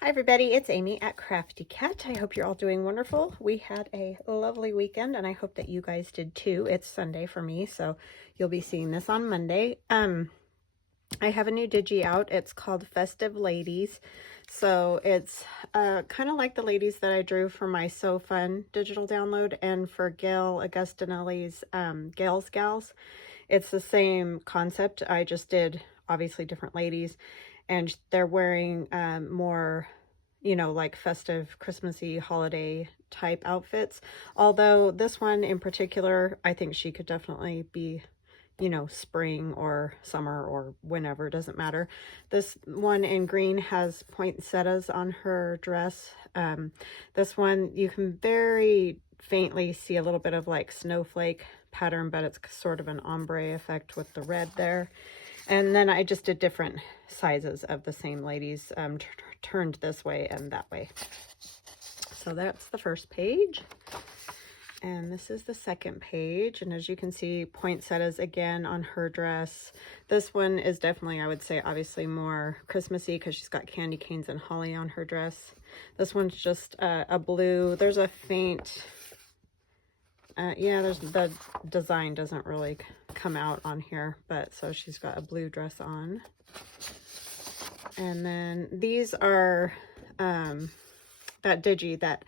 Hi everybody, it's Amy at Crafty Cat. I hope you're all doing wonderful. We had a lovely weekend and I hope that you guys did too. It's Sunday for me, so you'll be seeing this on Monday. I have a new digi out. It's called Festive Ladies. So it's kind of like the ladies that I drew for my So Fun digital download and for Gail Augustinelli's Gail's Gals. It's the same concept. I just did obviously different ladies, and they're wearing more, you know, like festive, Christmassy, holiday type outfits. Although this one in particular, I think she could definitely be, you know, spring or summer or whenever, doesn't matter. This one in green has poinsettias on her dress. This one, you can very faintly see a little bit of like snowflake pattern, but it's sort of an ombre effect with the red there. And then I just did different sizes of the same ladies, turned this way and that way. So that's the first page. And this is the second page. And as you can see, poinsettias again on her dress. This one is definitely, I would say, obviously more Christmassy because she's got candy canes and holly on her dress. This one's just a blue. There's a faint... there's the design doesn't really come out on here, but so she's got a blue dress on. And then these are that digi that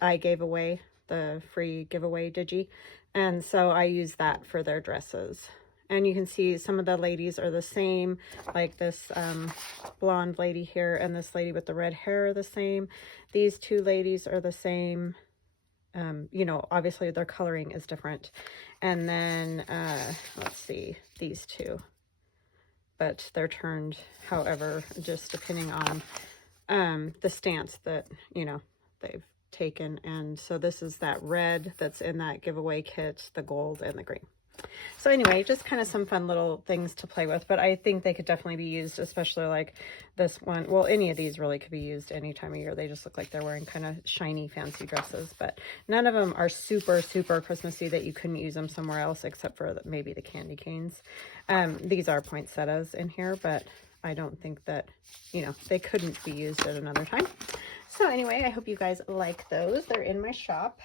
I gave away, the free giveaway digi, and so I use that for their dresses. And you can see some of the ladies are the same, like this blonde lady here and this lady with the red hair are the same. These two ladies are the same. You know, obviously their coloring is different. And then, let's see, these two. But they're turned, however, just depending on the stance that, you know, they've taken. And so this is that red that's in that giveaway kit, the gold and the green. So anyway, just kind of some fun little things to play with, but I think they could definitely be used, especially like this one. Well, any of these really could be used any time of year. They just look like they're wearing kind of shiny, fancy dresses, but none of them are super, super Christmassy that you couldn't use them somewhere else except for maybe the candy canes. These are poinsettias in here, but I don't think that, you know, they couldn't be used at another time. So anyway, I hope you guys like those. They're in my shop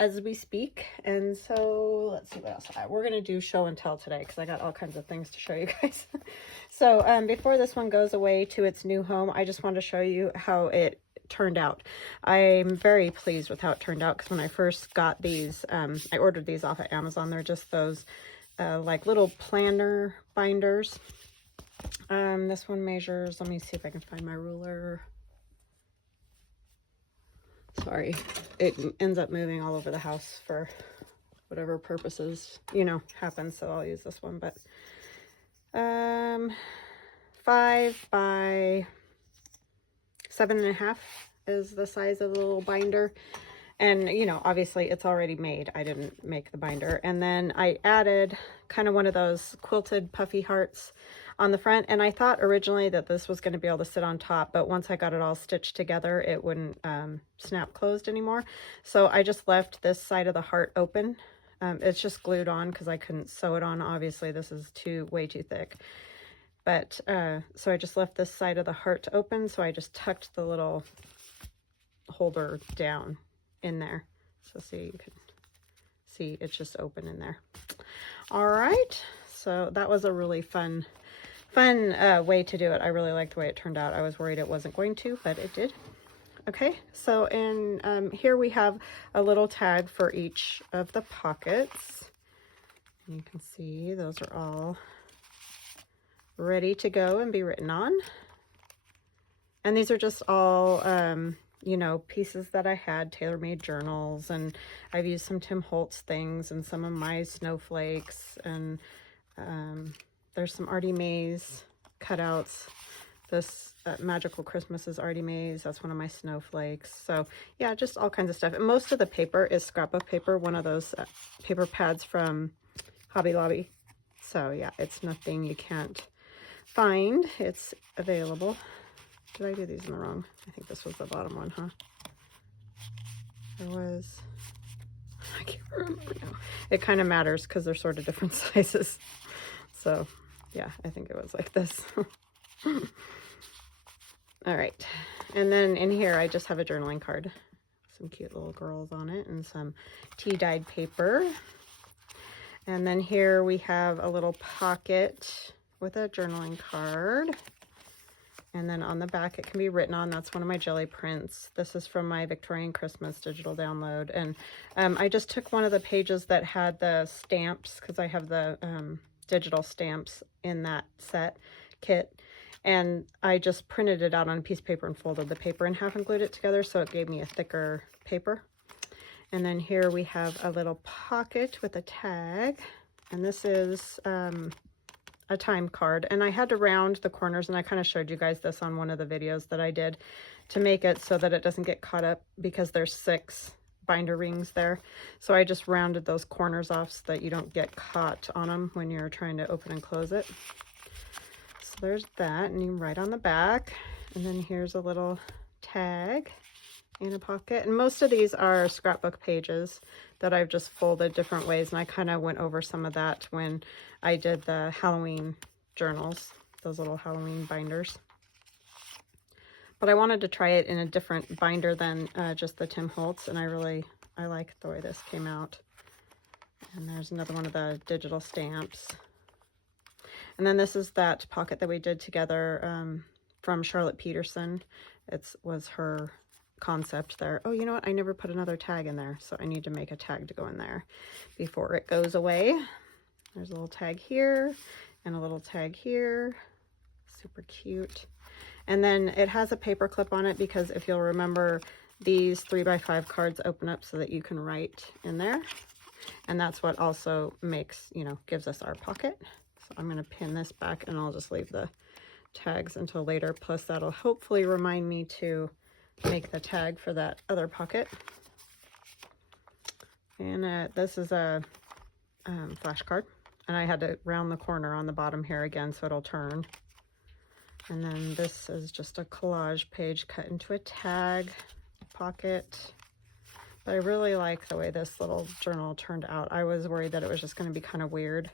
as we speak. And so let's see what else we're going to do show and tell today because I got all kinds of things to show you guys. So before this one goes away to its new home, I just wanted to show you how it turned out. I'm very pleased with how it turned out because when I first got these, I ordered these off of Amazon. They're just those like little planner binders. This one measures, let me see if I can find my ruler. Sorry, it ends up moving all over the house for whatever purposes, you know, happens. So I'll use this one, but 5 by 7.5 is the size of the little binder. And, you know, obviously it's already made. I didn't make the binder. And then I added kind of one of those quilted puffy hearts on the front. And I thought originally that this was going to be able to sit on top, but once I got it all stitched together, it wouldn't snap closed anymore. So I just left this side of the heart open. It's just glued on because I couldn't sew it on. Obviously, this is way too thick. But so I just left this side of the heart open. So I just tucked the little holder down in there. So see, you can see it's just open in there. All right. So that was a really fun way to do it. I really liked the way it turned out. I was worried it wasn't going to, but it did. Okay, so in here we have a little tag for each of the pockets. You can see those are all ready to go and be written on. And these are just all, you know, pieces that I had, TaylorMadeJournals, and I've used some Tim Holtz things and some of my snowflakes, and there's some Artie Mays cutouts. This Magical Christmas is Artie Mays. That's one of my snowflakes. So yeah, just all kinds of stuff. And most of the paper is scrapbook paper, one of those paper pads from Hobby Lobby. So yeah, it's nothing you can't find. It's available. Did I do these in the wrong? I think this was the bottom one, huh? There was... I can't remember now. It kind of matters because they're sort of different sizes. So yeah, I think it was like this. All right. And then in here, I just have a journaling card. Some cute little girls on it and some tea-dyed paper. And then here we have a little pocket with a journaling card. And then on the back, it can be written on. That's one of my jelly prints. This is from my Victorian Christmas digital download. And I just took one of the pages that had the stamps, because I have the digital stamps in that set kit. And I just printed it out on a piece of paper and folded the paper in half and glued it together, so it gave me a thicker paper. And then here we have a little pocket with a tag. And this is a time card. And I had to round the corners, and I kind of showed you guys this on one of the videos that I did to make it so that it doesn't get caught up, because there's 6 binder rings there. So I just rounded those corners off so that you don't get caught on them when you're trying to open and close it. So there's that, and you can write on the back. And then here's a little tag in a pocket. And most of these are scrapbook pages that I've just folded different ways, and I kind of went over some of that when I did the Halloween journals, those little Halloween binders. But I wanted to try it in a different binder than just the Tim Holtz, and I like the way this came out. And there's another one of the digital stamps. And then this is that pocket that we did together from Charlotte Peterson. It was her concept there. Oh, you know what? I never put another tag in there, so I need to make a tag to go in there before it goes away. There's a little tag here and a little tag here. Super cute. And then it has a paper clip on it, because if you'll remember, these 3x5 cards open up so that you can write in there. And that's what also makes, gives us our pocket. So I'm going to pin this back, and I'll just leave the tags until later. Plus that'll hopefully remind me to make the tag for that other pocket. And this is a flashcard, and I had to round the corner on the bottom here again so it'll turn. And then this is just a collage page cut into a tag pocket. But I really like the way this little journal turned out. I was worried that it was just going to be kind of weird,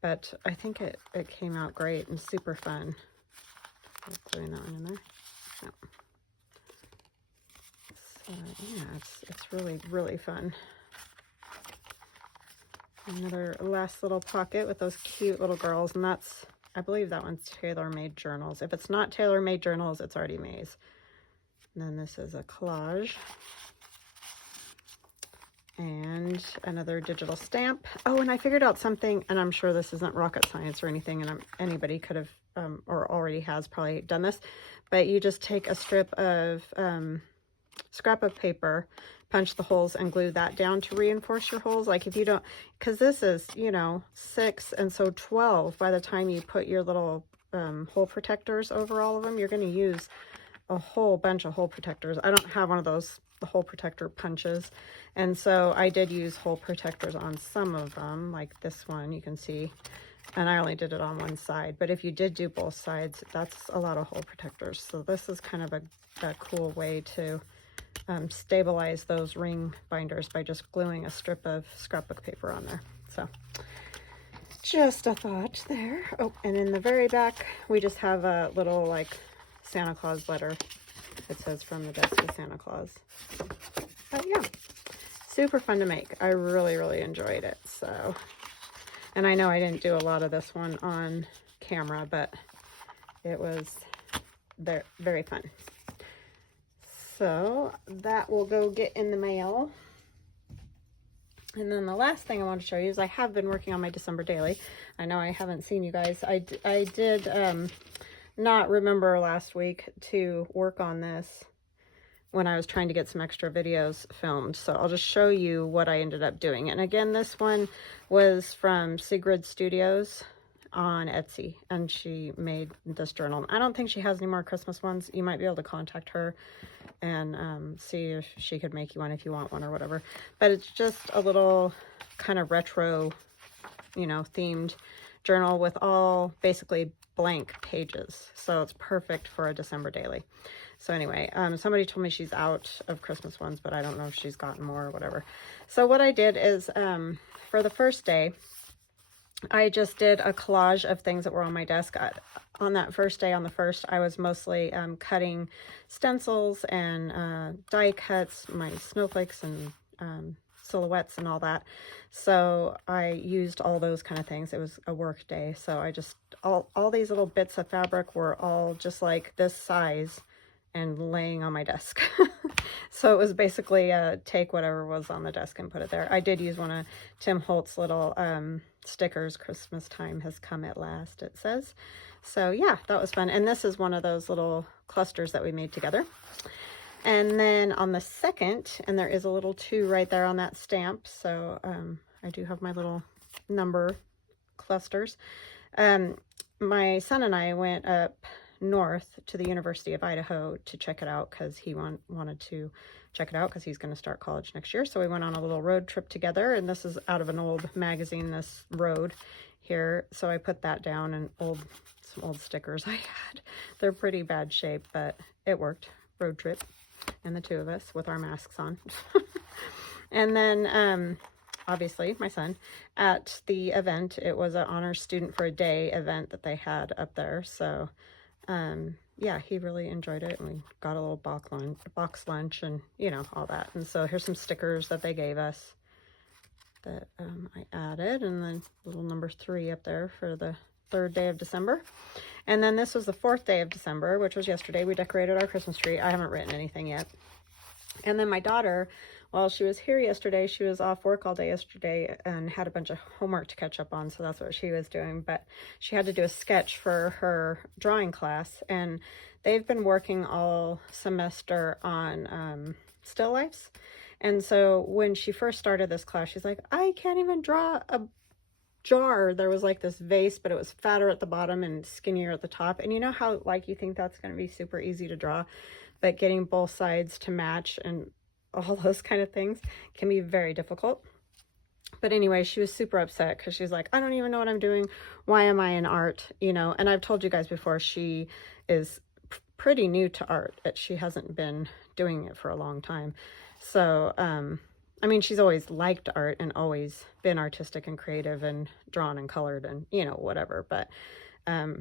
but I think it came out great and super fun. Putting that one in there. Yeah. So yeah, it's really, really fun. Another last little pocket with those cute little girls, and that's, I believe that one's TaylorMadeJournals. If it's not TaylorMadeJournals, it's already Maze. And then this is a collage. And another digital stamp. Oh, and I figured out something, and I'm sure this isn't rocket science or anything, and anybody could have, or already has probably done this, but you just take a strip of scrapbook paper, punch the holes, and glue that down to reinforce your holes. Like if you don't, because this is, 6, and so 12 by the time you put your little hole protectors over all of them, you're going to use a whole bunch of hole protectors. I don't have one of those, the hole protector punches, and so I did use hole protectors on some of them, like this one you can see, and I only did it on one side. But if you did do both sides, that's a lot of hole protectors. So this is kind of a cool way to stabilize those ring binders by just gluing a strip of scrapbook paper on there. So just a thought there. Oh, and in the very back we just have a little like Santa Claus letter. It says from the desk of Santa Claus. But yeah, super fun to make. I really, really enjoyed it. So, and I know I didn't do a lot of this one on camera, but it was very, very fun. So that will go get in the mail. And then the last thing I want to show you is I have been working on my December daily. I know I haven't seen you guys. I did not remember last week to work on this when I was trying to get some extra videos filmed. So I'll just show you what I ended up doing. And again, this one was from Sigrid Studios on Etsy, and she made this journal. I don't think she has any more Christmas ones. You might be able to contact her and see if she could make you one if you want one or whatever. But it's just a little kind of retro, themed journal with all basically blank pages. So it's perfect for a December daily. So anyway, somebody told me she's out of Christmas ones, but I don't know if she's gotten more or whatever. So what I did is for the first day, I just did a collage of things that were on my desk. on that first day, on the 1st, I was mostly cutting stencils and die cuts, my snowflakes and silhouettes and all that. So I used all those kind of things. It was a work day. So I just, all these little bits of fabric were all just like this size and laying on my desk. So it was basically take whatever was on the desk and put it there. I did use one of Tim Holt's little stickers. Christmas time has come at last, it says. So yeah, that was fun. And this is one of those little clusters that we made together. And then on the 2nd, and there is a little 2 right there on that stamp. So I do have my little number clusters. My son and I went up north to the University of Idaho to check it out because he wanted to check it out because he's going to start college next year. So we went on a little road trip together, and this is out of an old magazine, this road here. So I put that down, and some old stickers I had. They're pretty bad shape, but it worked. Road trip, and the 2 of us with our masks on. And then obviously my son at the event, it was an honor student for a day event that they had up there. So yeah, he really enjoyed it, and we got a little box lunch and, you know, all that. And so here's some stickers that they gave us that I added, and then little number 3 up there for the 3rd day of December. And then this was the 4th day of December, which was yesterday. We decorated our Christmas tree. I haven't written anything yet. And then my daughter, while she was here yesterday, she was off work all day yesterday and had a bunch of homework to catch up on, so that's what she was doing. But she had to do a sketch for her drawing class, and they've been working all semester on still lifes. And so when she first started this class, she's like, I can't even draw a jar. There was like this vase, but it was fatter at the bottom and skinnier at the top. And you know how like you think that's going to be super easy to draw, but getting both sides to match and all those kind of things can be very difficult. But anyway, she was super upset because she's like, I don't even know what I'm doing. Why am I in art? You know, and I've told you guys before, she is pretty new to art. She hasn't been doing it for a long time. So, I mean, she's always liked art and always been artistic and creative and drawn and colored and, you know, whatever, but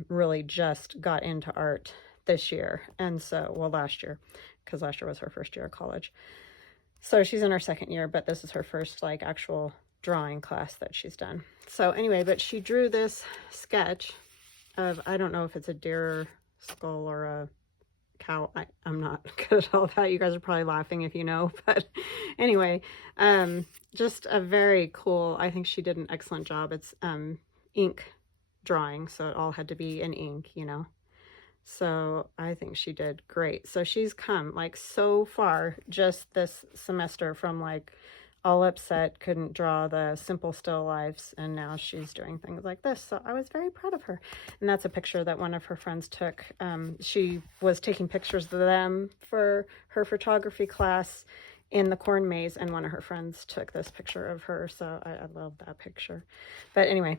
really just got into art this year. And so, well, last year, because last year was her first year of college. So she's in her 2nd year, but this is her first like actual drawing class that she's done. So anyway, but she drew this sketch of, I don't know if it's a deer skull or a cow. I'm not good at all that. You guys are probably laughing if you know, but anyway, just a very cool, I think she did an excellent job. It's ink drawing, so it all had to be in ink, you know. So I think she did great. So she's come like so far just this semester from like all upset, couldn't draw the simple still lifes, and now she's doing things like this. So I was very proud of her. And that's a picture that one of her friends took. She was taking pictures of them for her photography class in the corn maze, and one of her friends took this picture of her. So I love that picture. But anyway,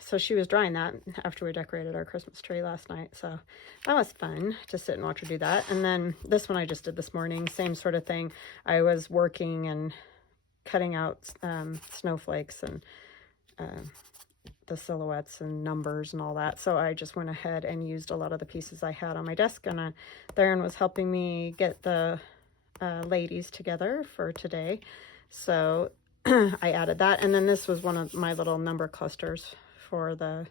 so she was drawing that after we decorated our Christmas tree last night. So that was fun to sit and watch her do that. And then this one I just did this morning, same sort of thing. I was working and cutting out snowflakes and the silhouettes and numbers and all that. So I just went ahead and used a lot of the pieces I had on my desk, and Theron was helping me get the ladies together for today. So I added that, and then this was one of my little number clusters for the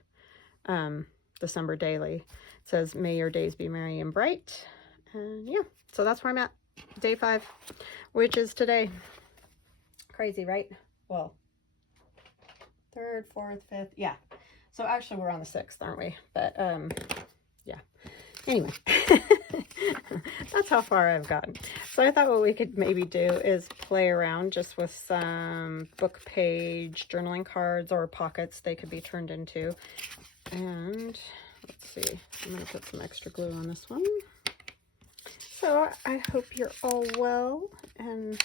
December daily. It says, may your days be merry and bright. And yeah, so that's where I'm at, day 5, which is today. Crazy, right? Well, 3rd, 4th, 5th, yeah. So actually we're on the 6th, aren't we? But yeah. Anyway, that's how far I've gotten. So I thought what we could maybe do is play around just with some book page journaling cards or pockets they could be turned into. And let's see, I'm going to put some extra glue on this one. So I hope you're all well and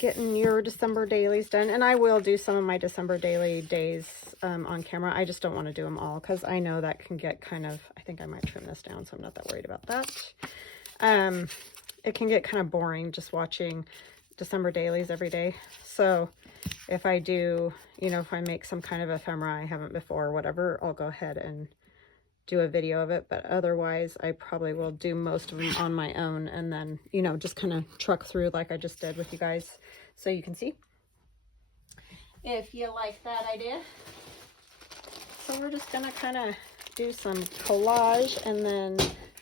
getting your December dailies done. And I will do some of my December daily days on camera. I just don't want to do them all because I know that can get kind of, I think I might trim this down, so I'm not that worried about that. It can get kind of boring just watching December dailies every day. So if I do, you know, if I make some kind of ephemera I haven't before or whatever, I'll go ahead and do a video of it, but otherwise I probably will do most of them on my own, and then, you know, just kind of truck through like I just did with you guys so you can see if you like that idea. So we're just gonna kind of do some collage, and then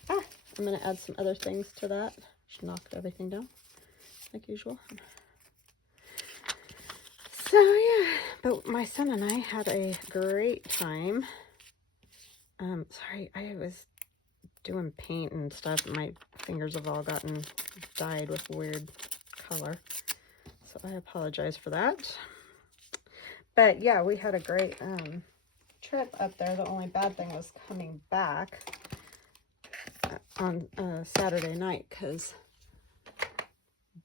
I'm gonna add some other things to that. Just knocked everything down like usual. So yeah, but my son and I had a great time. Sorry, I was doing paint and stuff, and my fingers have all gotten dyed with weird color, so I apologize for that. But yeah, we had a great trip up there. The only bad thing was coming back on Saturday night, because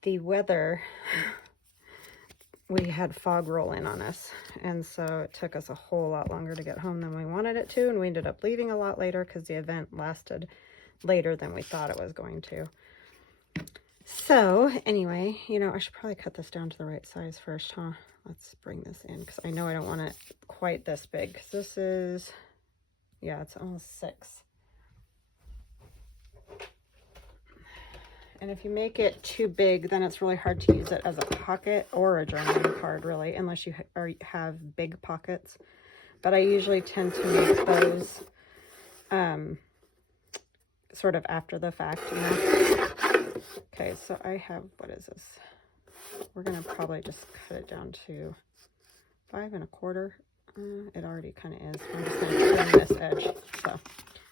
the weather, we had fog roll in on us, and so it took us a whole lot longer to get home than we wanted it to, and we ended up leaving a lot later because the event lasted later than we thought it was going to. So anyway, you know, I should probably cut this down to the right size first, huh? Let's bring this in, because I know I don't want it quite this big, because this is, yeah, it's almost 6. And if you make it too big, then it's really hard to use it as a pocket or a journaling card, really, unless you have big pockets. But I usually tend to make those sort of after the fact, you know. Okay, so I have, what is this? We're going to probably just cut it down to 5 1/4. It already kind of is. I'm just going to trim this edge, so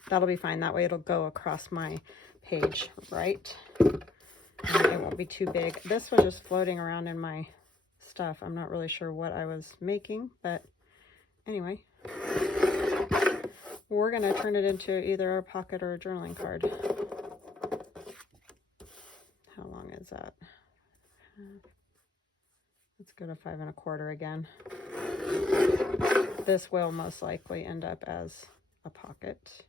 that'll be fine. That way it'll go across my page, right? And it won't be too big. This was just floating around in my stuff. I'm not really sure what I was making, but anyway, we're going to turn it into either a pocket or a journaling card. How long is that? Let's go to 5 1/4 again. This will most likely end up as a pocket.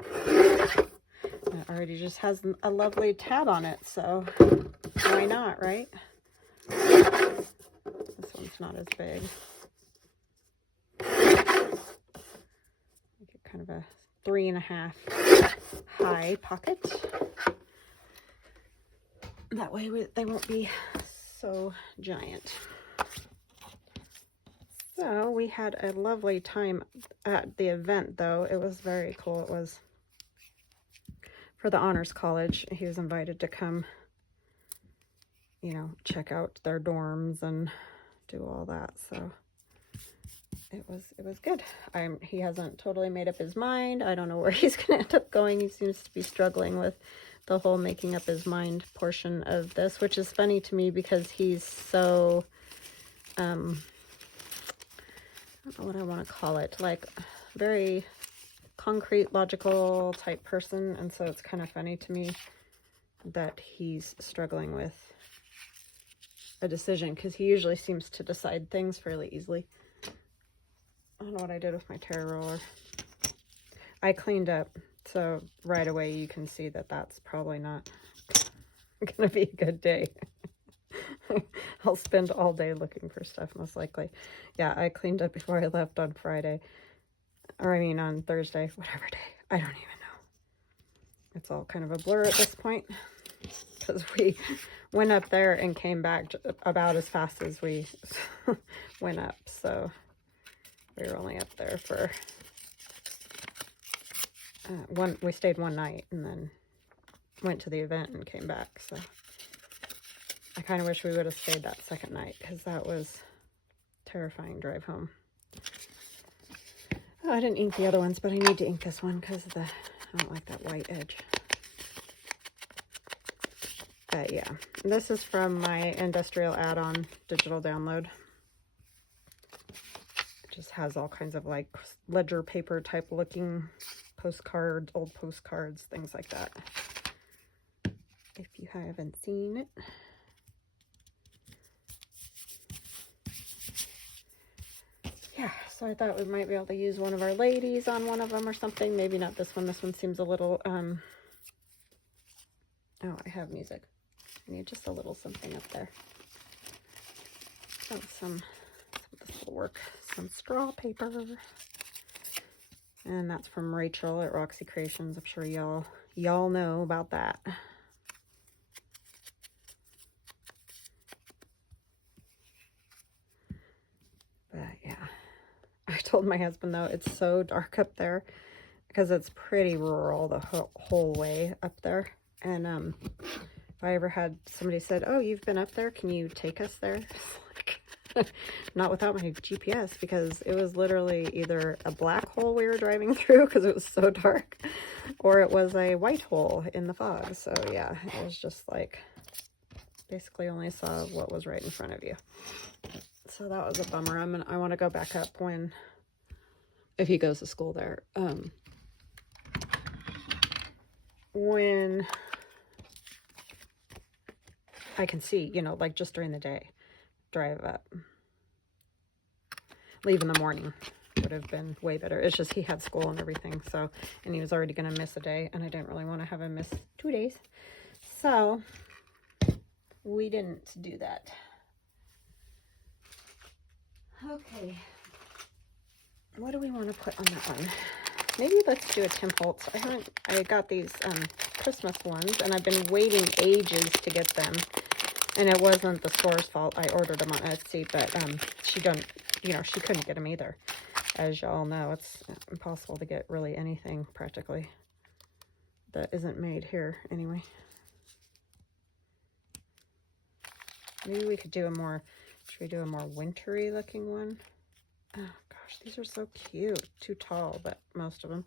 It already just has a lovely tab on it, so why not, right? This one's not as big. Make it kind of a 3 1/2 high pocket. That way they won't be so giant. So we had a lovely time at the event, though. It was very cool. It was for the Honors College. He was invited to come, you know, check out their dorms and do all that. So it was good. He hasn't totally made up his mind. I don't know where he's going to end up going. He seems to be struggling with the whole making up his mind portion of this, which is funny to me because he's so, I don't know what I want to call it, like very concrete, logical type person. And so it's kind of funny to me that he's struggling with a decision, because he usually seems to decide things fairly easily. I don't know what I did with my terra roller. I cleaned up, so right away you can see that that's probably not gonna be a good day. I'll spend all day looking for stuff, most likely. Yeah, I cleaned up before I left on Friday, or I mean on Thursday, whatever day, I don't even know. It's all kind of a blur at this point, because we went up there and came back about as fast as we went up. So we were only up there for we stayed one night and then went to the event and came back. So I kind of wish we would have stayed that second night, because that was a terrifying drive home. Oh, I didn't ink the other ones, but I need to ink this one because I don't like that white edge. But yeah, this is from my industrial add-on digital download. It just has all kinds of like ledger paper type looking postcards, old postcards, things like that. If you haven't seen it. Yeah, so I thought we might be able to use one of our ladies on one of them or something. Maybe not this one. This one seems a little, oh, I have music. I need just a little something up there. Oh, some of this will work. Some straw paper. And that's from Rachel at Roxy Creations. I'm sure y'all know about that. But yeah, I told my husband though, it's so dark up there because it's pretty rural the whole way up there. And if I ever had somebody said, oh, you've been up there, can you take us there? Not without my GPS, because it was literally either a black hole we were driving through because it was so dark, or it was a white hole in the fog. So yeah, it was just like basically only saw what was right in front of you. So that was a bummer. I want to go back up if he goes to school there. When I can see, you know, like just during the day, drive up. Leave in the morning would have been way better. It's just he had school and everything, so, and he was already going to miss a day, and I didn't really want to have him miss 2 days. So we didn't do that. Okay. What do we want to put on that one? Maybe let's do a Tim Holtz. I got these Christmas ones, and I've been waiting ages to get them. And it wasn't the store's fault. I ordered them on Etsy, but she couldn't get them either. As y'all know, it's impossible to get really anything practically that isn't made here anyway. Maybe we could do should we do a more wintry looking one? Oh gosh, these are so cute. Too tall, but most of them.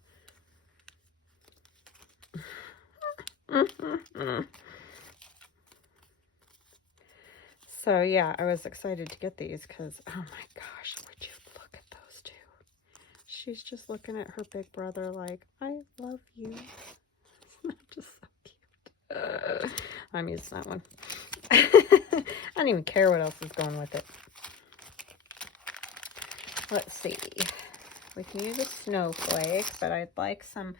So yeah, I was excited to get these because, oh my gosh, would you look at those two? She's just looking at her big brother like, I love you. Just so cute. I'm using that one. I don't even care what else is going with it. Let's see. We can use a snowflake, but I'd like some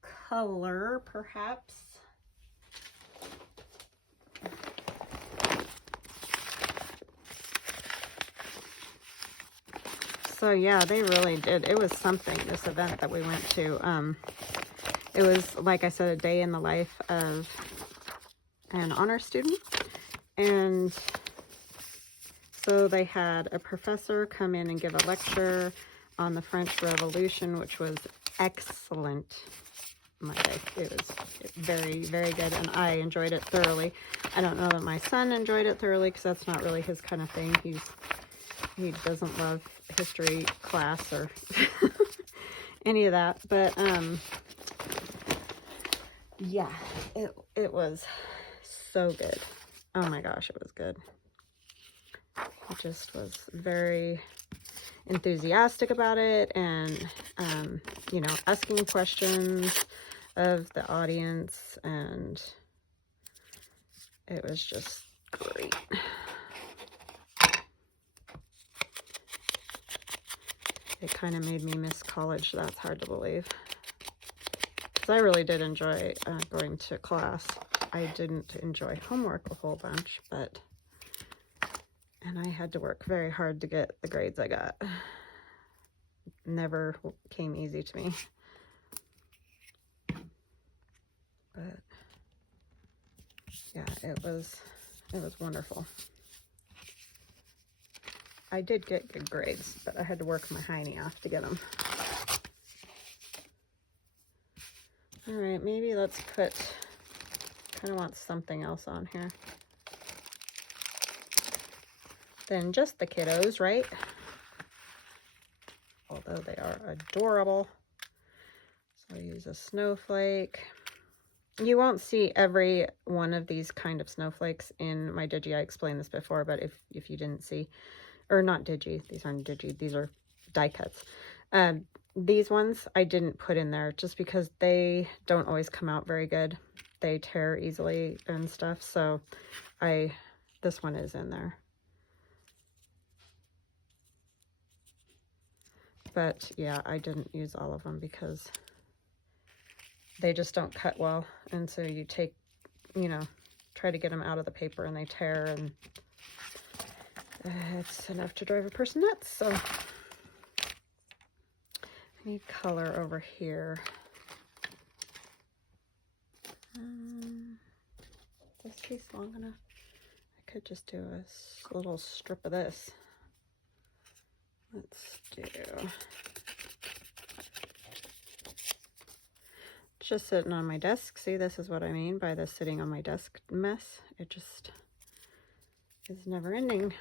color, perhaps. So yeah, they really did. It was something, this event that we went to. It was, like I said, a day in the life of an honor student. And so they had a professor come in and give a lecture on the French Revolution, which was excellent. It was very, very good, and I enjoyed it thoroughly. I don't know that my son enjoyed it thoroughly because that's not really his kind of thing. He doesn't love history class or any of that, but yeah, it was so good. Oh my gosh, it was good. He just was very enthusiastic about it, and you know, asking questions of the audience, and it was just great. It kind of made me miss college. That's hard to believe. Because I really did enjoy going to class. I didn't enjoy homework a whole bunch, and I had to work very hard to get the grades I got. Never came easy to me. But yeah, it was wonderful. I did get good grades, but I had to work my hiney off to get them. All right, maybe let's put, kind of want something else on here than just the kiddos, right? Although they are adorable. So I'll use a snowflake. You won't see every one of these kind of snowflakes in my digi. I explained this before, but if you didn't see, or not digi, these aren't digi, these are die cuts. These ones I didn't put in there just because they don't always come out very good. They tear easily and stuff, so this one is in there. But yeah, I didn't use all of them because they just don't cut well, and so you take, you know, try to get them out of the paper and they tear, and it's enough to drive a person nuts. So I need color over here. This piece long enough? I could just do a little strip of this. Let's do... Just sitting on my desk. See, this is what I mean by the sitting on my desk mess. It just is never ending.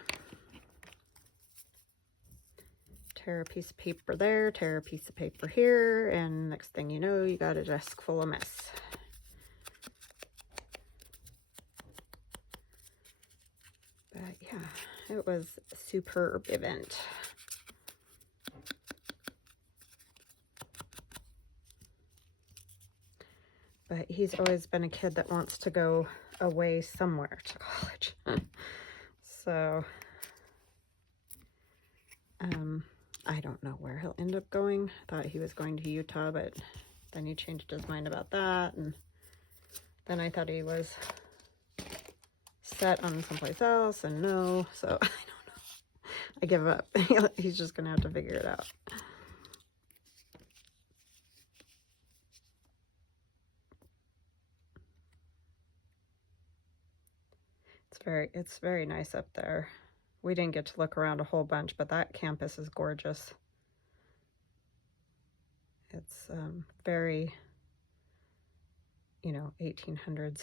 Tear a piece of paper there, tear a piece of paper here, and next thing you know, you got a desk full of mess. But yeah, it was a superb event. But he's always been a kid that wants to go away somewhere to college. So, I don't know where he'll end up going. Thought he was going to Utah, but then he changed his mind about that. And then I thought he was set on someplace else, and no. So, I don't know. I give up. He's just going to have to figure it out. It's very nice up there. We didn't get to look around a whole bunch, but that campus is gorgeous. It's very, you know, 1800s,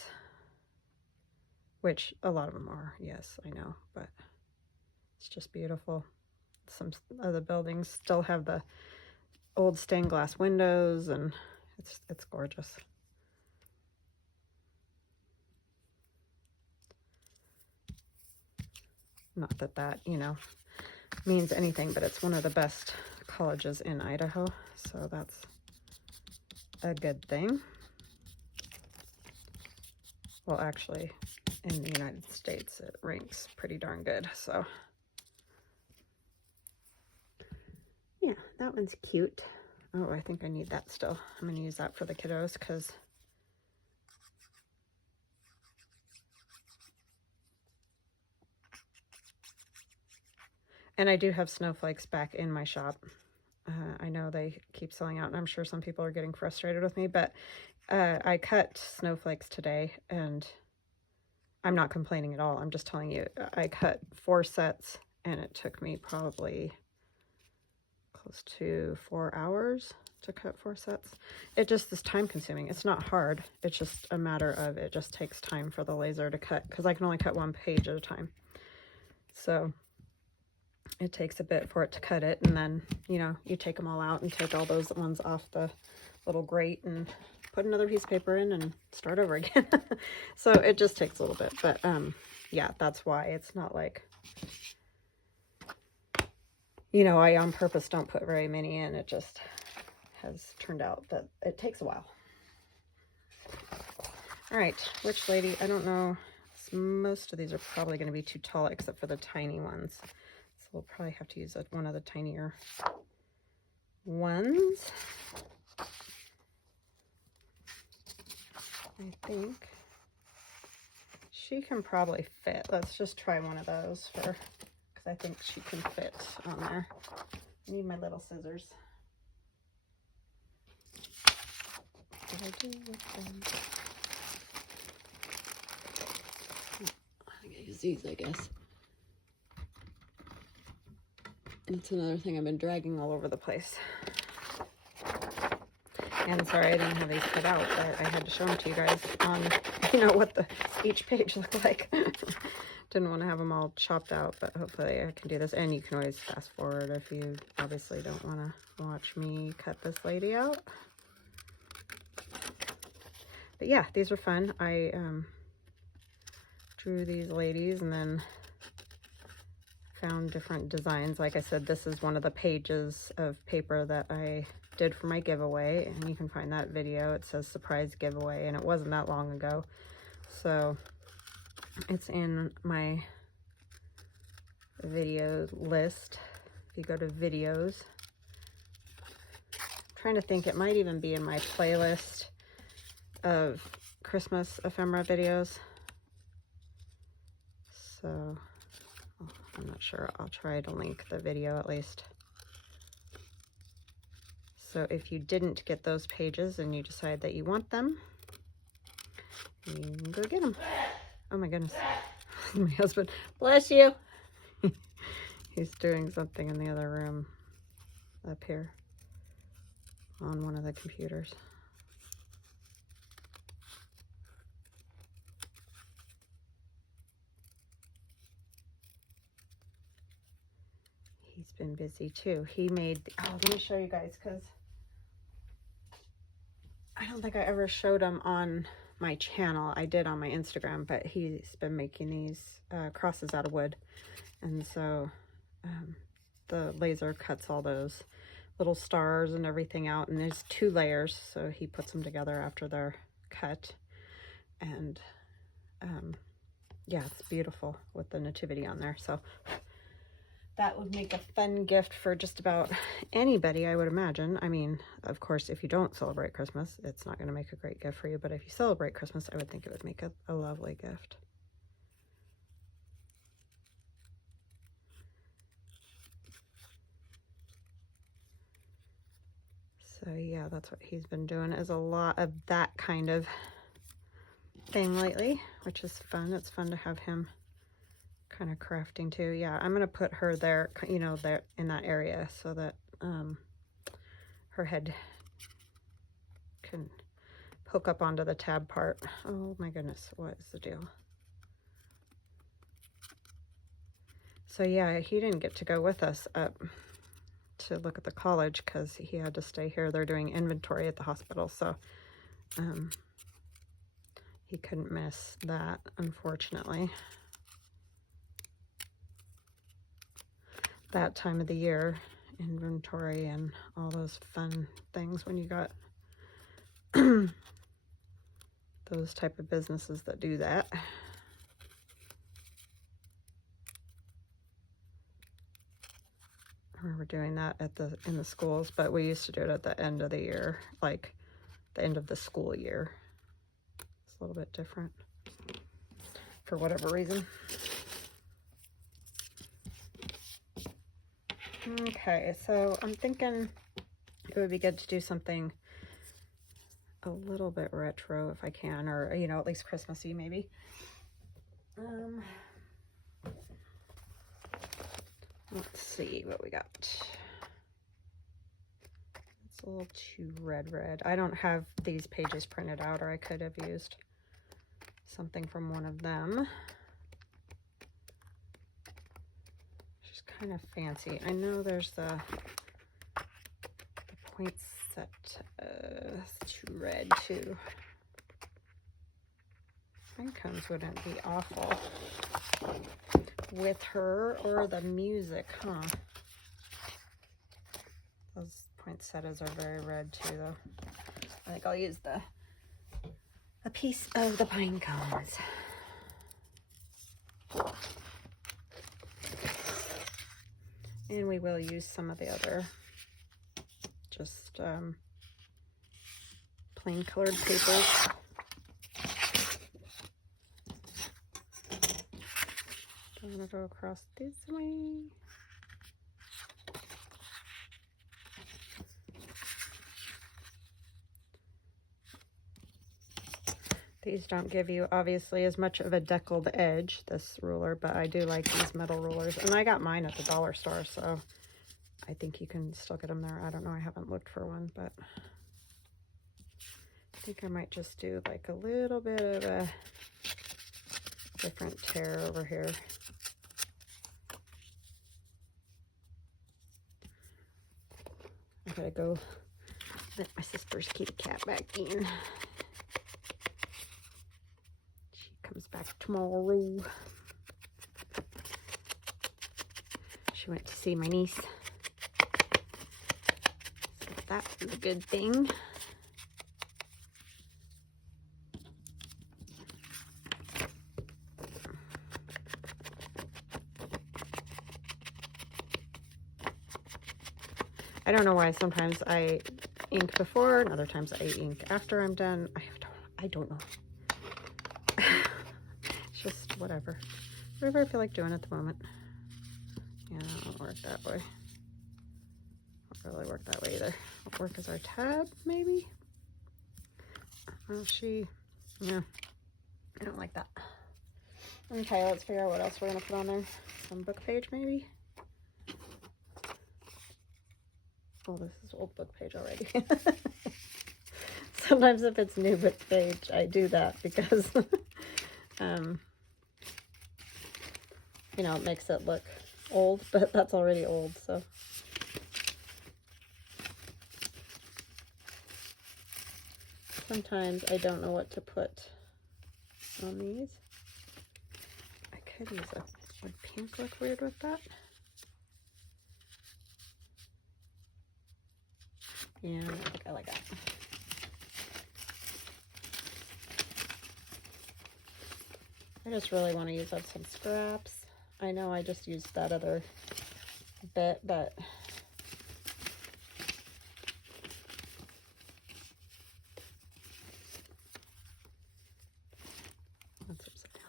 which a lot of them are, yes, I know, but it's just beautiful. Some of the buildings still have the old stained glass windows, and it's gorgeous. Not that that, you know, means anything, but it's one of the best colleges in Idaho, so that's a good thing. Well, actually, in the United States, it ranks pretty darn good, so. Yeah, that one's cute. Oh, I think I need that still. I'm going to use that for the kiddos, because and I do have snowflakes back in my shop. I know they keep selling out, and I'm sure some people are getting frustrated with me, but I cut snowflakes today, and I'm not complaining at all. I'm just telling you, I cut 4 sets, and it took me probably close to 4 hours to cut 4 sets. It just is time consuming. It's not hard. It's just a matter of it just takes time for the laser to cut, because I can only cut 1 page at a time. So it takes a bit for it to cut it, and then, you know, you take them all out and take all those ones off the little grate and put another piece of paper in and start over again. So it just takes a little bit, but yeah, that's why it's not like, you know, I on purpose don't put very many in. It just has turned out that it takes a while. All right, which lady? I don't know. Most of these are probably going to be too tall, except for the tiny ones. So we'll probably have to use one of the tinier ones. I think she can probably fit. Let's just try one of those for, because I think she can fit on there. I need my little scissors. What did I do with them? I think I use these, I guess. That's another thing I've been dragging all over the place. And sorry I didn't have these cut out, but I had to show them to you guys on, you know, what each page looked like. Didn't want to have them all chopped out, but hopefully I can do this. And you can always fast forward if you obviously don't want to watch me cut this lady out. But yeah, these were fun. I drew these ladies and then found different designs. Like I said, this is one of the pages of paper that I did for my giveaway, and you can find that video. It says surprise giveaway, and it wasn't that long ago, so it's in my video list. If you go to videos, I'm trying to think, it might even be in my playlist of Christmas ephemera videos, so I'm not sure. I'll try to link the video at least. So if you didn't get those pages and you decide that you want them, you can go get them. Oh my goodness. My husband, bless you. He's doing something in the other room up here on one of the computers. He's been busy too. He made, oh, let me show you guys, because I don't think I ever showed him on my channel. I did on my Instagram, but he's been making these crosses out of wood. And so the laser cuts all those little stars and everything out, and there's 2 layers, so he puts them together after they're cut. And yeah, it's beautiful with the nativity on there. So that would make a fun gift for just about anybody, I would imagine. I mean, of course, if you don't celebrate Christmas, it's not going to make a great gift for you. But if you celebrate Christmas, I would think it would make a lovely gift. So yeah, that's what he's been doing, is a lot of that kind of thing lately, which is fun. It's fun to have him kind of crafting too. Yeah, I'm gonna put her there, you know, there in that area, so that her head can poke up onto the tab part. Oh my goodness, what is the deal? So yeah, he didn't get to go with us up to look at the college because he had to stay here. They're doing inventory at the hospital, so he couldn't miss that, unfortunately. That time of the year, inventory and all those fun things when you got those type of businesses that do that. I remember doing that in the schools, but we used to do it at the end of the year, like the end of the school year. It's a little bit different for whatever reason. Okay, so I'm thinking it would be good to do something a little bit retro if I can, or, you know, at least Christmassy maybe. Let's see what we got. It's a little too red. I don't have these pages printed out, or I could have used something from one of them. Just kind of fancy. I know there's the poinsettia. It's too red too. Pine cones wouldn't be awful with her, or the music, huh? Those poinsettias are very red too, though. I think I'll use a piece of the pine cones. And we will use some of the other just plain colored papers. I'm gonna go across this way. These don't give you obviously as much of a deckled edge, this ruler, but I do like these metal rulers, and I got mine at the dollar store, so I think you can still get them there. I don't know, I haven't looked for one, but I think I might just do like a little bit of a different tear over here. I gotta go let my sister's kitty cat back in. She comes back tomorrow. She went to see my niece. So that was a good thing. I don't know why sometimes I ink before and other times I ink after I'm done. I don't know. It's just whatever. Whatever I feel like doing at the moment. Yeah, that won't work that way. I'll really work that way either. It'll work as our tab, maybe. Oh, yeah, I don't like that. Okay, let's figure out what else we're gonna put on there. Some book page, maybe. Oh, this is old book page already. Sometimes if it's new book page, I do that because, you know, it makes it look old, but that's already old, so. Sometimes I don't know what to put on these. I could use would pink look weird with that? Yeah, I think I like that. I just really want to use up some scraps. I know I just used that other bit, but that's upside down.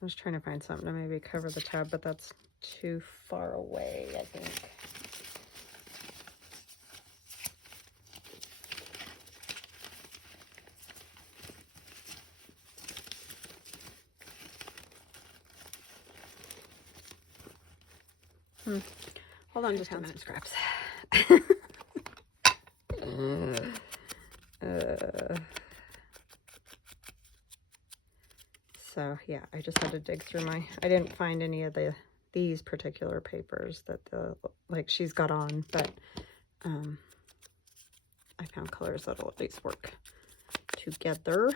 I was trying to find something to maybe cover the tab, but that's too far away, I think. Hold on just a minute, scraps. So yeah, I just had to dig through I didn't find any of these particular papers that like she's got on, but I found colors that'll at least work together.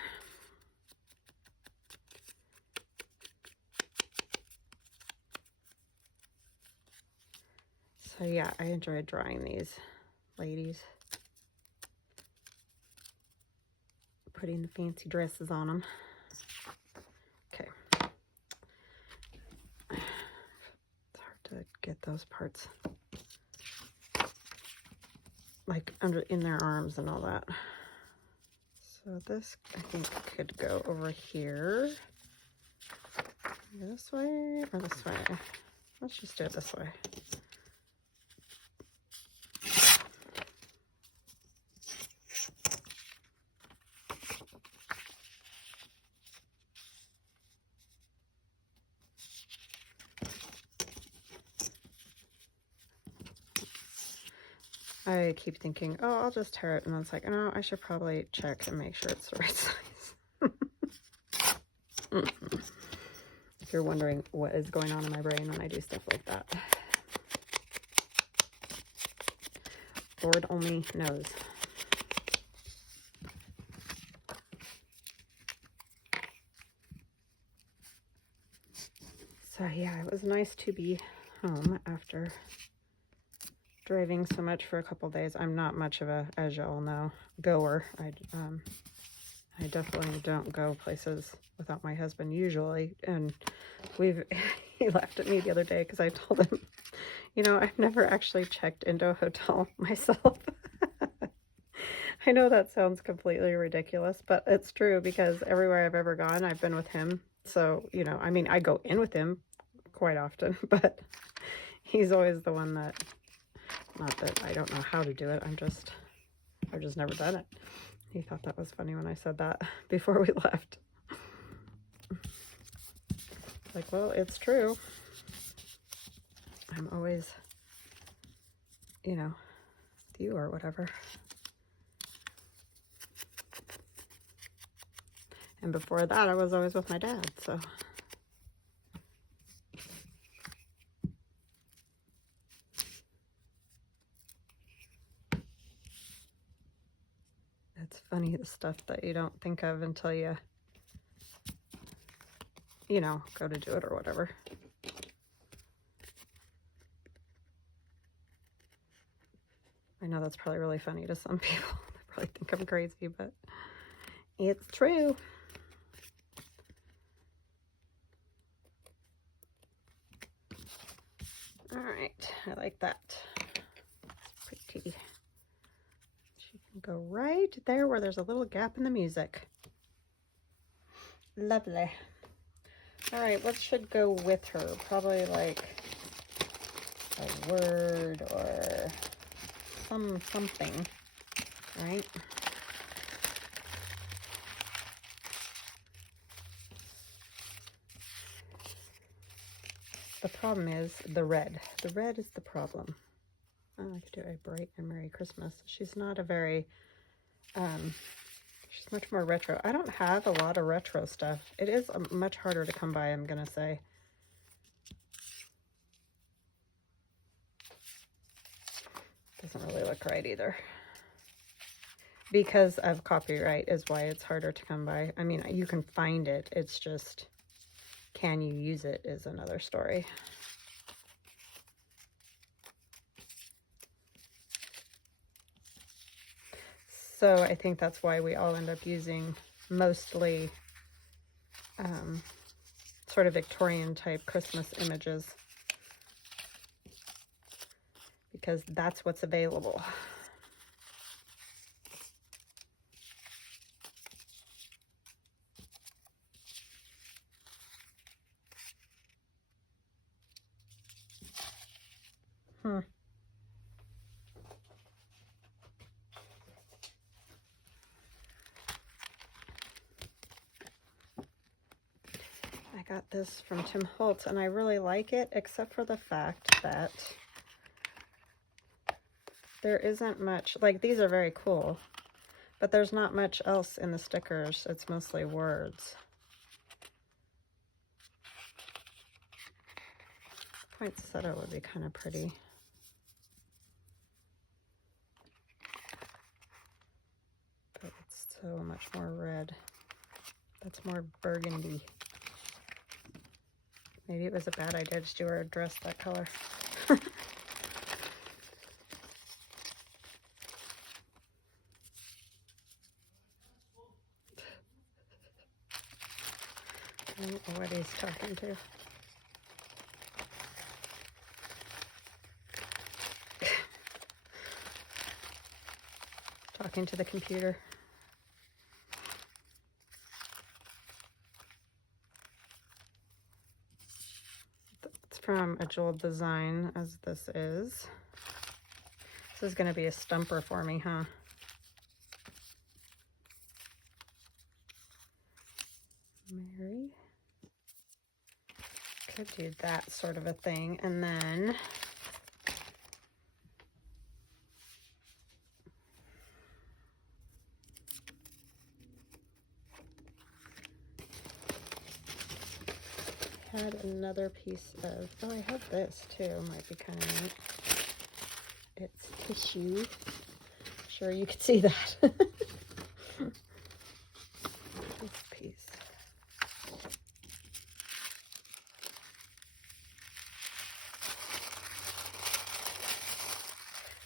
So yeah, I enjoyed drawing these ladies. Putting the fancy dresses on them. Okay. It's hard to get those parts like in their arms and all that. So this I think could go over here. This way or this way? Let's just do it this way. I keep thinking, oh, I'll just tear it, and then it's like, no, I should probably check and make sure it's the right size. If you're wondering what is going on in my brain when I do stuff like that. Lord only knows. So yeah, it was nice to be home after driving so much for a couple days. I'm not much of a, as you all know, goer. I definitely don't go places without my husband usually, and he laughed at me the other day because I told him, you know, I've never actually checked into a hotel myself. I know that sounds completely ridiculous, but it's true because everywhere I've ever gone, I've been with him. So, you know, I mean, I go in with him quite often, but he's always the one that, not that I don't know how to do it, I've just never done it. He thought that was funny when I said that before we left. Like, well, it's true. I'm always, you know, with you or whatever. And before that, I was always with my dad, so. It's funny, the stuff that you don't think of until you know, go to do it or whatever. I know that's probably really funny to some people. They probably think I'm crazy, but it's true. All right, I like that. It's pretty. She can go right there where there's a little gap in the music. Lovely. All right, what should go with her? Probably like a word or something, right? The problem is the red. The red is the problem. I like to do a bright and Merry Christmas. She's not a very, she's much more retro. I don't have a lot of retro stuff. It is much harder to come by, I'm gonna say. Doesn't really look right either. Because of copyright is why it's harder to come by. I mean, you can find it. It's just, can you use it is another story. So I think that's why we all end up using mostly sort of Victorian type Christmas images, because that's what's available. I got this from Tim Holtz and I really like it, except for the fact that there isn't much, like these are very cool, but there's not much else in the stickers. It's mostly words. Poinsettia would be kind of pretty. But it's so much more red. That's more burgundy. Maybe it was a bad idea to do her dress that color. I don't know what he's talking to. Talking to the computer. It's from AJeweldDesign, as this is. This is going to be a stumper for me, huh? Mary. Could do that sort of a thing, and then had another piece of, oh, I have this too, might be kind of neat. It's tissue. Sure you could see that. This piece.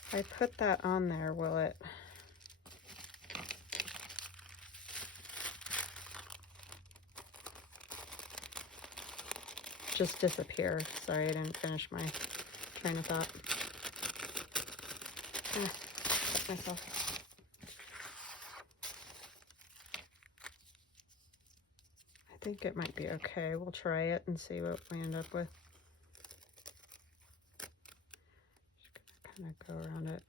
If I put that on there, will it? Just disappear. Sorry, I didn't finish my train of thought. Myself. I think it might be okay. We'll try it and see what we end up with. Just gonna kind of go around it.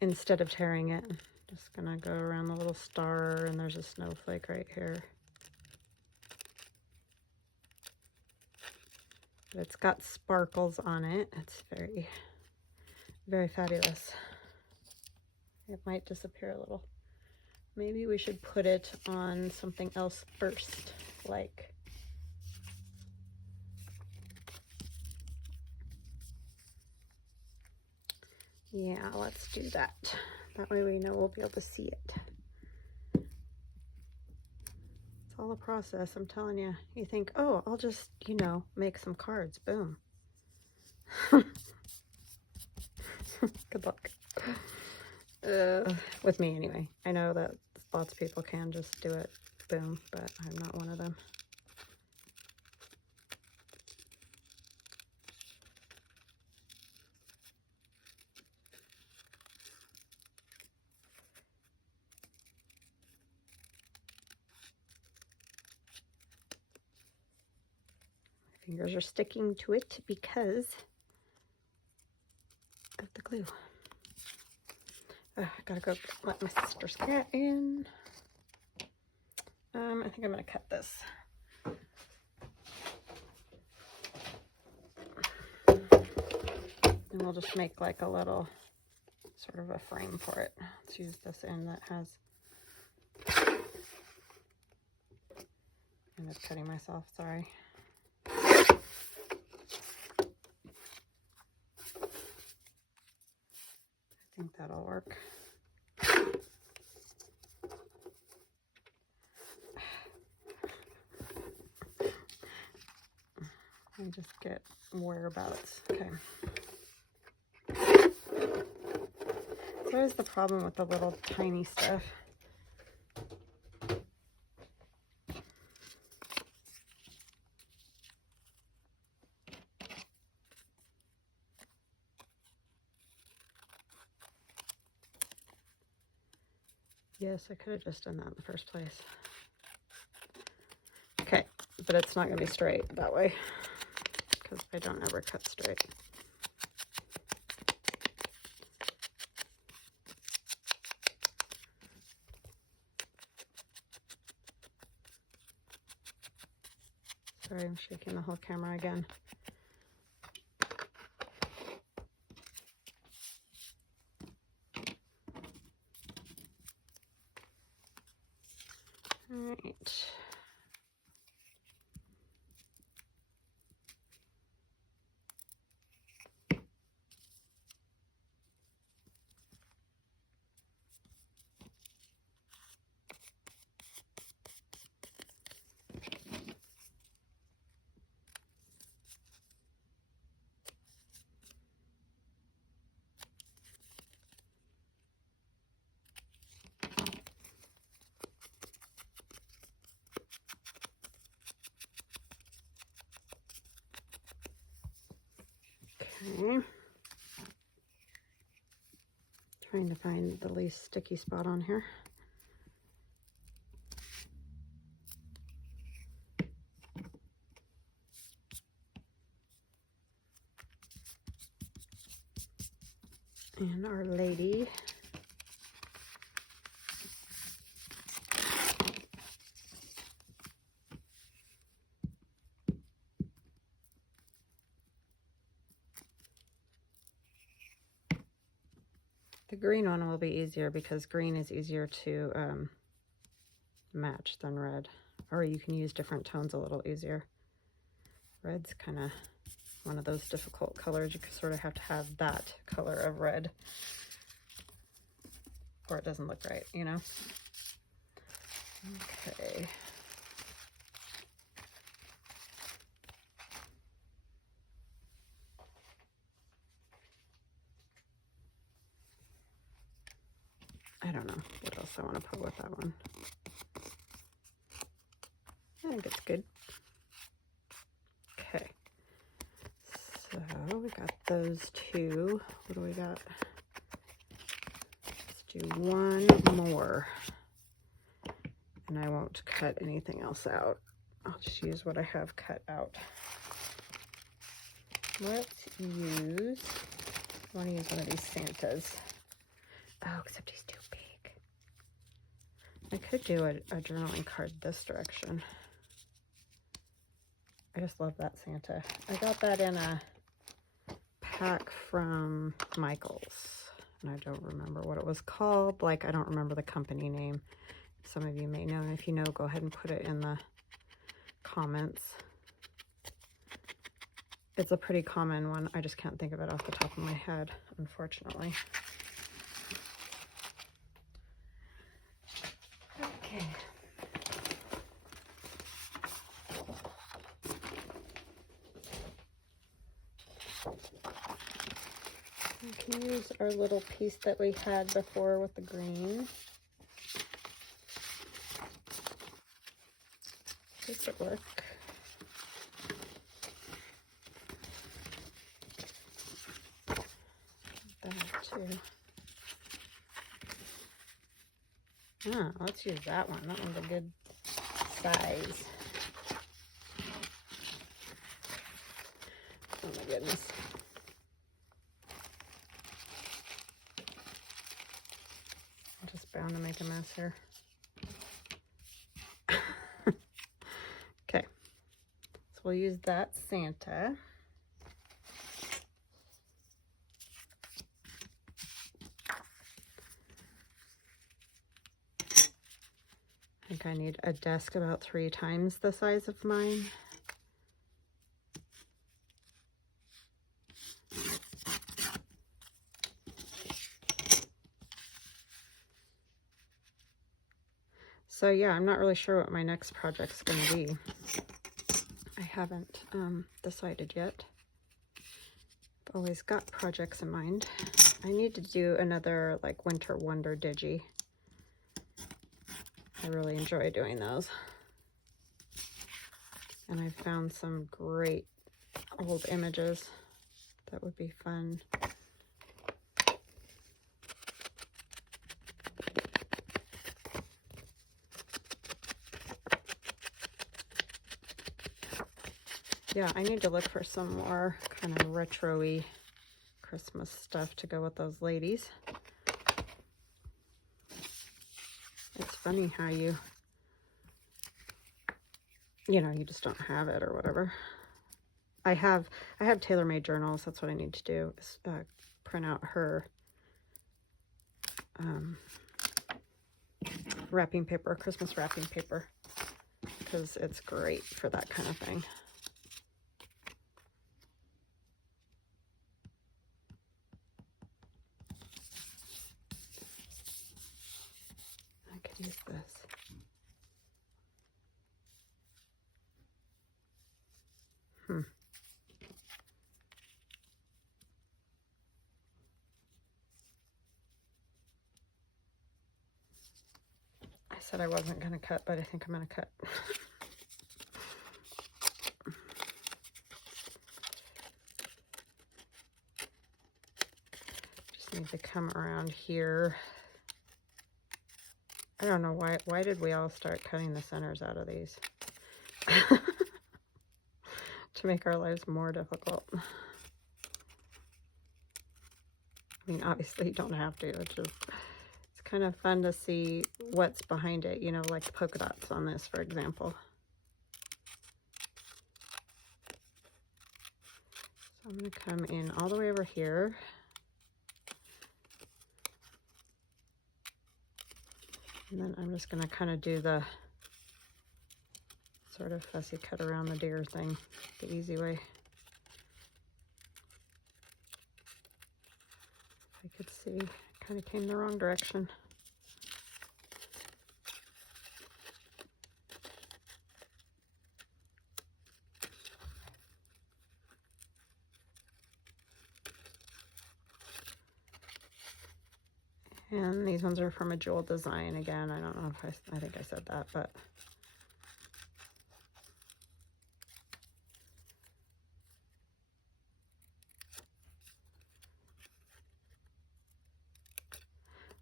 Instead of tearing it, just gonna go around the little star, and there's a snowflake right here. But it's got sparkles on it. It's very, very fabulous. It might disappear a little. Maybe we should put it on something else first, like yeah, let's do that. That way we know we'll be able to see it. It's all a process, I'm telling you. You think, oh, I'll just, you know, make some cards. Boom. Good luck. With me anyway. I know that lots of people can just do it. Boom. But I'm not one of them. Fingers are sticking to it because of the glue. I gotta go let my sister's cat in. I think I'm gonna cut this. And we'll just make like a little sort of a frame for it. Let's use this end that has, I'm just cutting myself, sorry. I think that'll work. Let me just get whereabouts. Okay. It's always the problem with the little tiny stuff. Yes, I could have just done that in the first place. Okay, but it's not going to be straight that way because I don't ever cut straight. Sorry, I'm shaking the whole camera again. All right. Okay. Trying to find the least sticky spot on here. And Our Lady. The green one will be easier because green is easier to match than red. Or you can use different tones a little easier. Red's kind of one of those difficult colors. You sort of have to have that color of red or it doesn't look right, you know? Okay. I don't know what else I want to put with that one. I think it's good. Okay. So we got those two. What do we got? Let's do one more. And I won't cut anything else out. I'll just use what I have cut out. Let's use, I want to use one of these Santas. Oh, except he's too big. I could do a journaling card this direction. I just love that Santa. I got that in a pack from Michael's. And I don't remember what it was called. Like, I don't remember the company name. Some of you may know. And if you know, go ahead and put it in the comments. It's a pretty common one. I just can't think of it off the top of my head, unfortunately. Okay. We can use our little piece that we had before with the green. This would work. That too. Ah, let's use that one. That one's a good size. Oh my goodness. I'm just bound to make a mess here. Okay, so we'll use that Santa. I think I need a desk about 3 times the size of mine. So yeah, I'm not really sure what my next project's going to be. I haven't decided yet. I've always got projects in mind. I need to do another like Winter Wonder digi. I really enjoy doing those. And I found some great old images that would be fun. Yeah, I need to look for some more kind of retro-y Christmas stuff to go with those ladies. It's funny how you know, you just don't have it or whatever. I have TaylorMadeJournals. That's what I need to do, is print out her wrapping paper, Christmas wrapping paper, because it's great for that kind of thing. I could use this. I said I wasn't going to cut, but I think I'm going to cut. Just need to come around here. I don't know why did we all start cutting the centers out of these? To make our lives more difficult. I mean, obviously you don't have to. It's kind of fun to see what's behind it, you know, like the polka dots on this, for example. So I'm going to come in all the way over here. And then I'm just going to kind of do the sort of fussy cut around the deer thing the easy way. I could see, kind of came the wrong direction. And these ones are from AJeweldDesign again. I don't know if I think I said that, but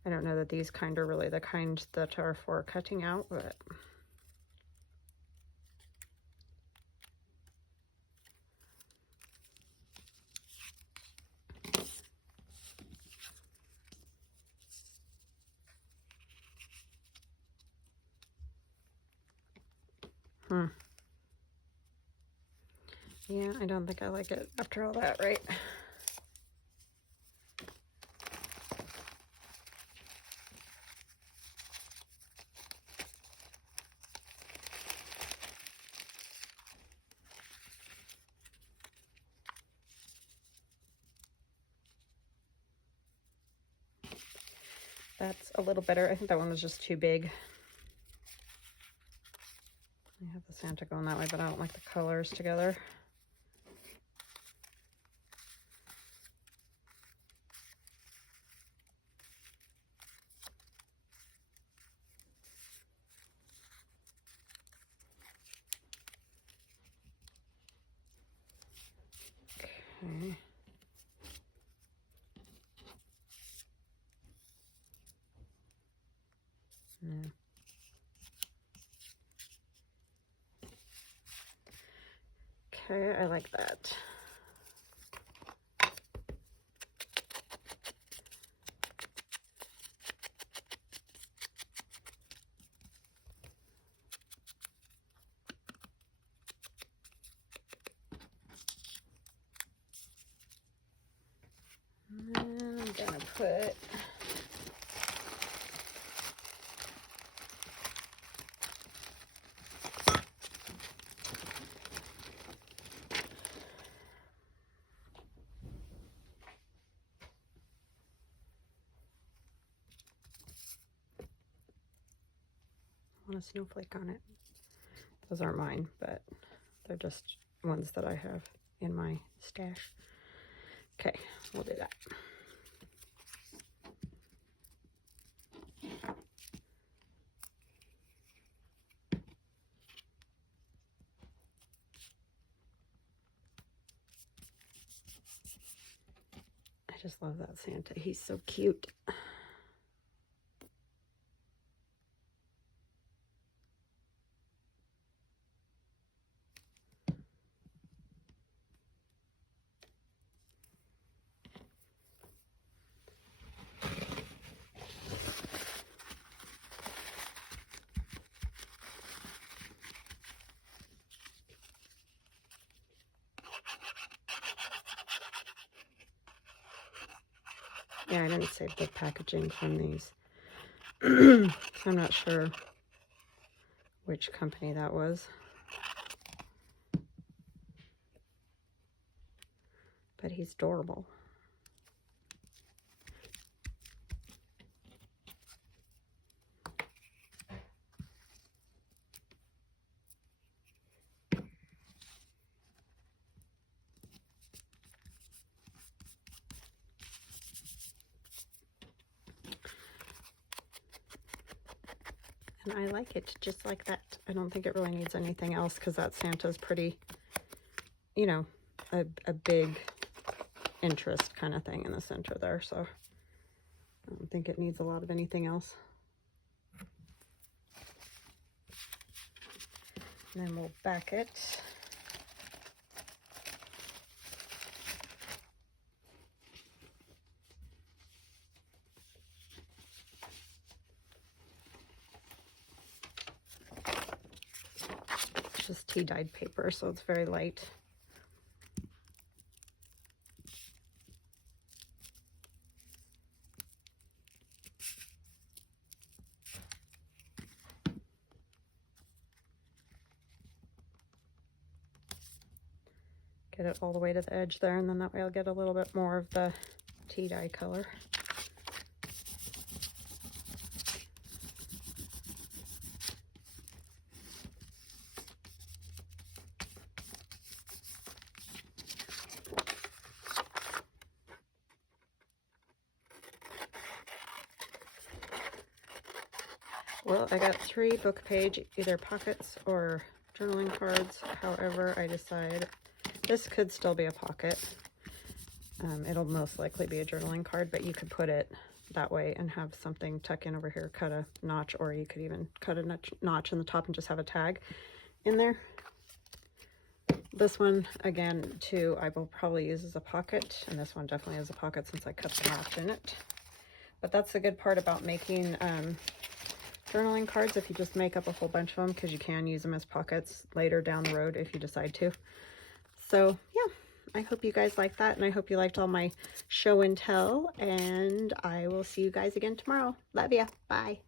I don't know that these kind are really the kind that are for cutting out, but yeah, I don't think I like it after all that, right? That's a little better. I think that one was just too big. I have the Santa going that way, but I don't like the colors together. Okay. No. Okay, I like that. put a snowflake on it. Those aren't mine, but they're just ones that I have in my stash. Okay, we'll do that. I just love that Santa. He's so cute. Yeah, I didn't save the packaging from these. So I'm not sure which company that was. But he's adorable. And I like it just like that. I don't think it really needs anything else because that Santa's pretty, you know, a big interest kind of thing in the center there. So I don't think it needs a lot of anything else. And then we'll back it. It's just tea-dyed paper, so it's very light. Get it all the way to the edge there, and then that way I'll get a little bit more of the tea dye color. Well, I got 3 book page, either pockets or journaling cards. However, I decide this could still be a pocket. It'll most likely be a journaling card, but you could put it that way and have something tuck in over here, cut a notch, or you could even cut a notch in the top and just have a tag in there. This one, again, too, I will probably use as a pocket, and this one definitely is a pocket since I cut the notch in it. But that's the good part about making journaling cards, if you just make up a whole bunch of them, because you can use them as pockets later down the road if you decide to. So yeah, I hope you guys like that, and I hope you liked all my show and tell, and I will see you guys again tomorrow. Love ya. Bye.